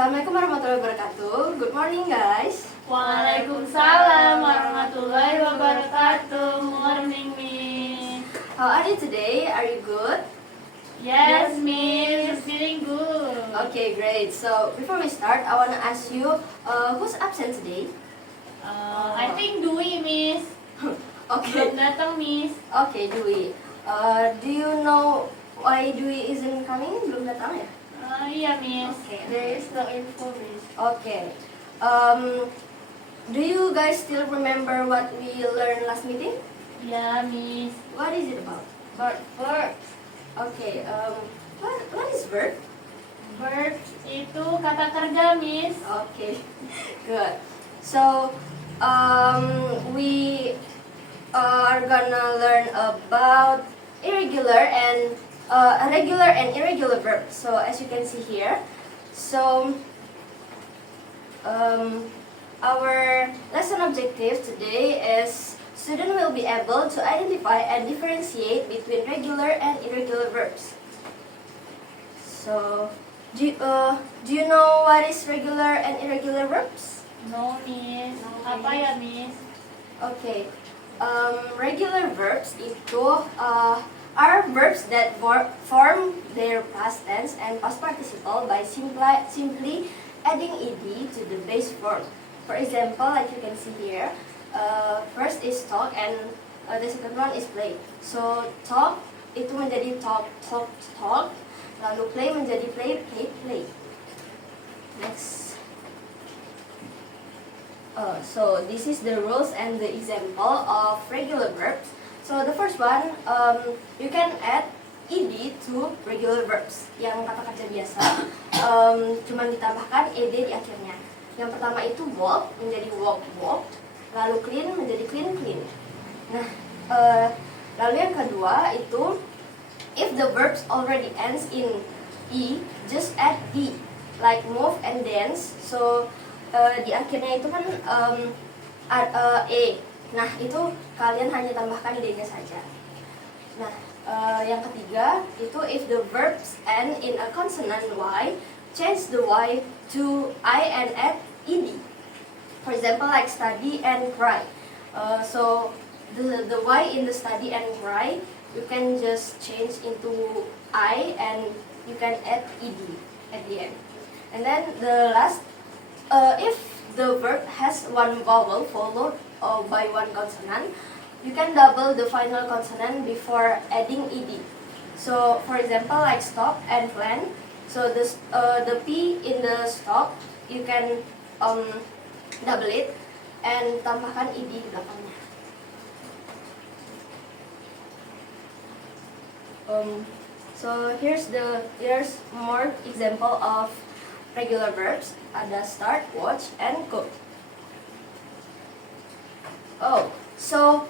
Assalamualaikum warahmatullahi wabarakatuh. Good morning, guys. Waalaikumsalam warahmatullahi wabarakatuh. Morning, Miss. How are you today? Are you good? Yes, Miss. Feeling good. Okay, great. So before we start, I wanna ask you, who's absent today? I think Dwi, Miss. Okay. Belum datang, Miss. Okay, Dwi. Do you know why Dwi isn't coming? Belum datang ya? Iya, Miss. Okay. There is no info, Miss. Okay. Do you guys still remember what we learned last meeting? Ya, Miss. What is it about? Verb. Okay. What is verb? Verb itu kata kerja, Miss. Okay, good. So, we are gonna learn about irregular and regular and irregular verbs. So, as you can see here, so our lesson objective today is student will be able to identify and differentiate between regular and irregular verbs. So, do you know what is regular and irregular verbs? No, Miss. Apa ya, Miss? Okay, regular verbs itu are verbs that form their past tense and past participle by simply adding ed to the base form. For example, like you can see here, first is talk and the second one is play. So talk itu menjadi talk, lalu play menjadi play. Next. So this is the rules and the example of regular verbs. So the first one, you can add ed to regular verbs. Yang kata kerja biasa, cuma ditambahkan ed di akhirnya. Yang pertama itu walk menjadi walked, lalu clean menjadi clean. Nah, lalu yang kedua itu if the verbs already ends in e, just add e, like move and dance. So di akhirnya itu kan e. Nah, itu kalian hanya tambahkan id-nya saja. Nah, yang ketiga itu if the verbs end in a consonant y, change the y to I and add ed. For example, like study and cry. So the y in the study and cry, you can just change into I and you can add ed at the end. And then the last, if the verb has one vowel followed by one consonant, you can double the final consonant before adding ed. So for example, like stop and plan. So the p in the stop, you can double it and tambahkan ed di belakangnya. So here's more example of regular verbs. Ada start, watch, and cook. So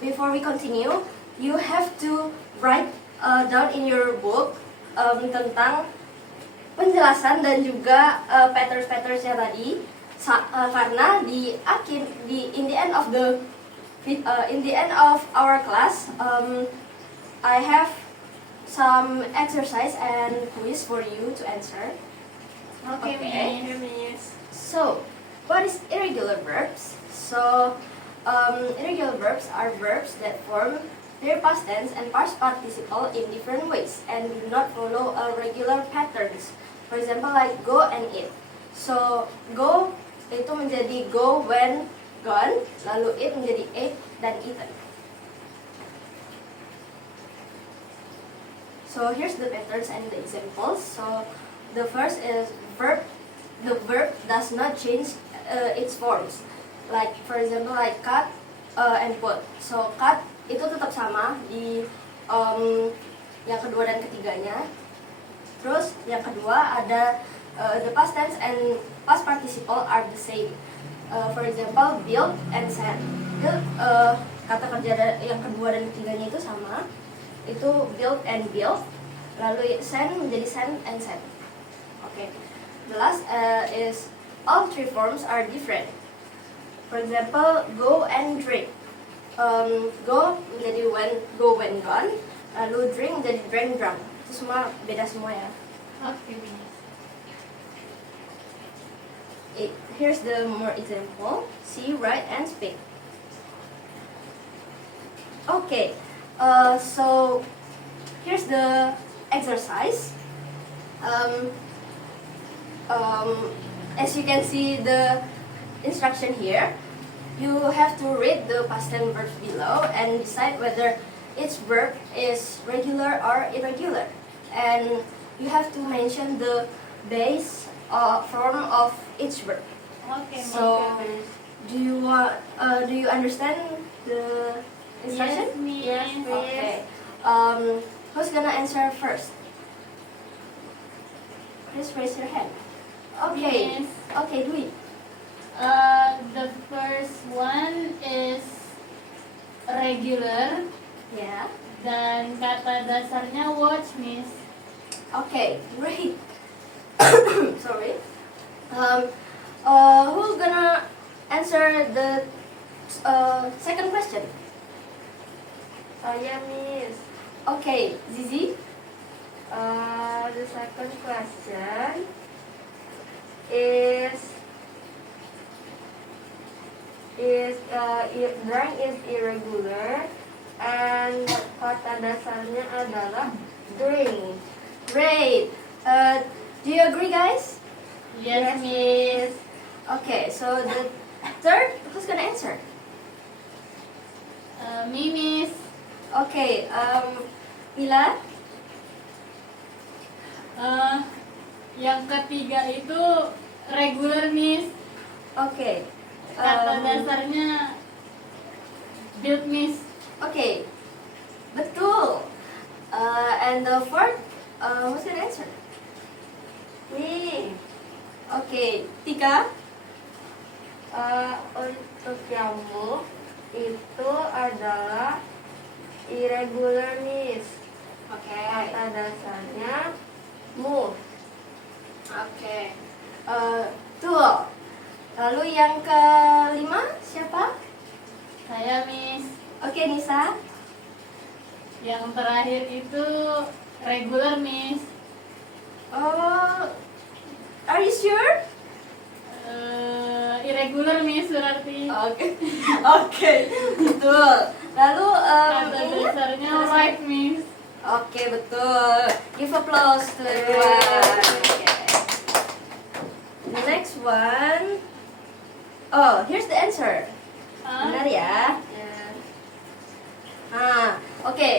before we continue, you have to write down in your book tentang penjelasan dan juga patterns-patternsnya tadi. Karena in the end of our class, I have some exercise and quiz for you to answer. Okay, Miss. So, what is irregular verbs? So, irregular verbs are verbs that form their past tense and past participle in different ways and do not follow a regular patterns. For example, like go and eat. So, go itu menjadi go when gone, lalu eat menjadi ate dan eaten. So here's the patterns and the examples. So the first is verb. The verb does not change its forms. Like for example, like cut and put. So cut itu tetap sama di yang kedua dan ketiganya. Terus yang kedua ada the past tense and past participle are the same. For example, build and send. Kata kerja yang kedua dan ketiganya itu sama. Itu build and build, lalu send menjadi send and send. Okay. The last is all three forms are different. For example, go and drink. Go menjadi go when gone, lalu drink menjadi drank drunk. Itu semua beda semua ya. Okay, Miss. Here's the more example. See, write, and speak. Okay, so here's the exercise. Um, as you can see the instruction here, you have to read the past tense verbs below and decide whether each verb is regular or irregular. And you have to mention the base form of each verb. Okay, So, do you understand the instruction? Yes, Miss. Yes, Miss. Okay. Who's gonna answer first? Please raise your hand. Okay. Miss. Okay, do it. The first one is regular Yeah. dan kata dasarnya watch, Miss. Okay, great. Sorry. Who gonna answer the second question? Saya, Miss. Okay, Zizi. The second question is drawing is irregular and kata dasarnya adalah doing. Great. Do you agree, guys? Yes, Miss. Okay, so the third, who's gonna answer? Me, Miss. Okay, Mila. Yang ketiga itu regular, Miss. Okay. Kata dasarnya build, Miss. Okay, betul. And the fourth, who's gonna answer? Me. Okay, Tika. Untuk yang move itu adalah irregular, Miss. Okay. Kata dasarnya move. Okay. Tuh. Lalu yang kelima siapa? Saya, Miss. Okay, Nisa. Yang terakhir itu regular, Miss. Oh, are you sure? Irregular, Miss, berarti. Okay. Okay, betul. Lalu Kata ini? dasarnya right, Miss. Oke, betul. Give applause to everyone. Okay. The next one. Oh, here's the answer. Benar ya? Ya. Nah, oke.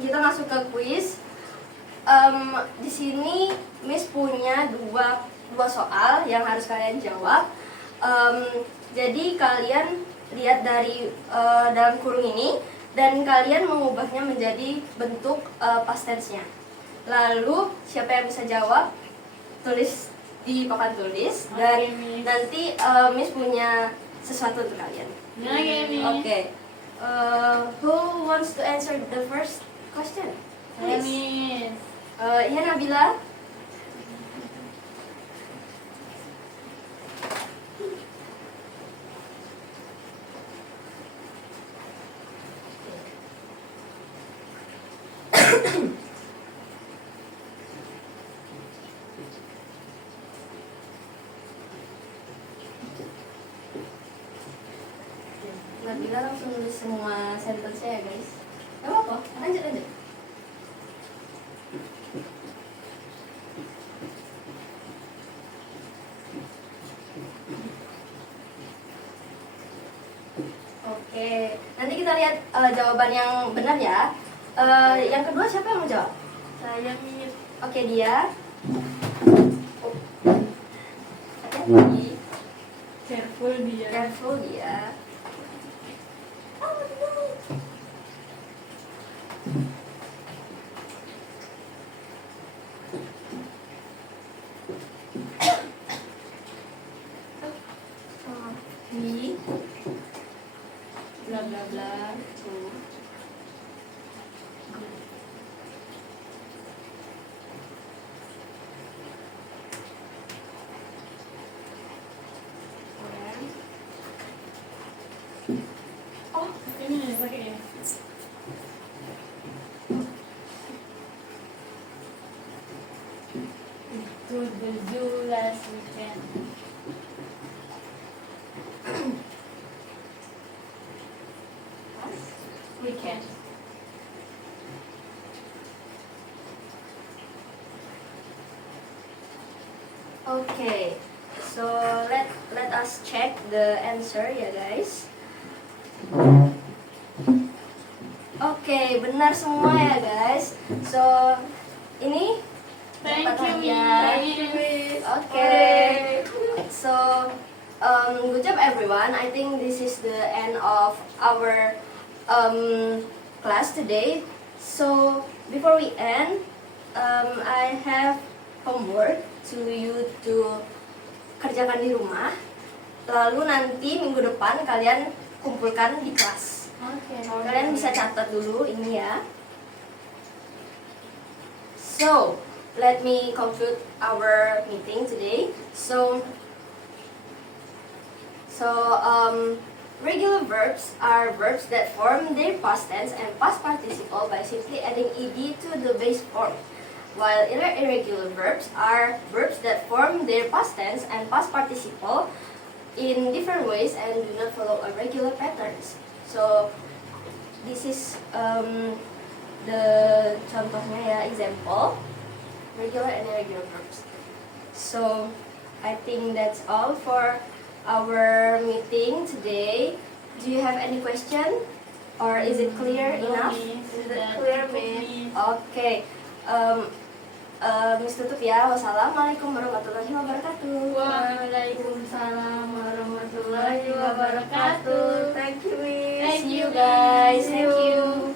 Kita masuk ke quiz. Di sini Miss punya dua soal yang harus kalian jawab. Jadi kalian lihat dari dalam kurung ini dan kalian mengubahnya menjadi bentuk past tense-nya. Lalu siapa yang bisa jawab tulis di papan tulis dan Oke, Miss. nanti Miss punya sesuatu untuk kalian. Oke, Miss. Oke. Who wants to answer the first question? Saya, Please. Miss. Iya, Nabila. Nabila langsung nulis semua sentence-nya ya, guys. Gak apa-apa, lanjut. Oke, nanti kita lihat jawaban yang benar ya. Yang kedua siapa yang mau jawab? Saya, Miss. Oke, dia. Oh. Hati-hati. Careful dia. Careful dia. Oh, no. He, bla bla bla, to. Oh, ini nih pakai ya. To the zoo last weekend. Okay, so let us check the answer ya guys. Oke, benar semua ya guys. So ini Thank dapat you, hadiah. Miss. Oke, so good job everyone. I think this is the end of our class today. So before we end, I have homework to you to kerjakan di rumah. Lalu nanti minggu depan kalian kumpulkan di kelas. Oke. Kalian bisa catat dulu ini ya. So, let me conclude our meeting today. So, regular verbs are verbs that form their past tense and past participle by simply adding ed to the base form. While irregular verbs are verbs that form their past tense and past participle in different ways and do not follow a regular patterns. So, this is the contohnya ya, example, regular and irregular verbs. So, I think that's all for our meeting today. Do you have any question? Or is it clear enough? Is it clear, Miss? Okay. Miss tutup ya. Wassalamualaikum warahmatullahi wabarakatuh. Waalaikumsalam warahmatullahi wabarakatuh. Thank you, Miss. Thank you, guys. See Thank you. you.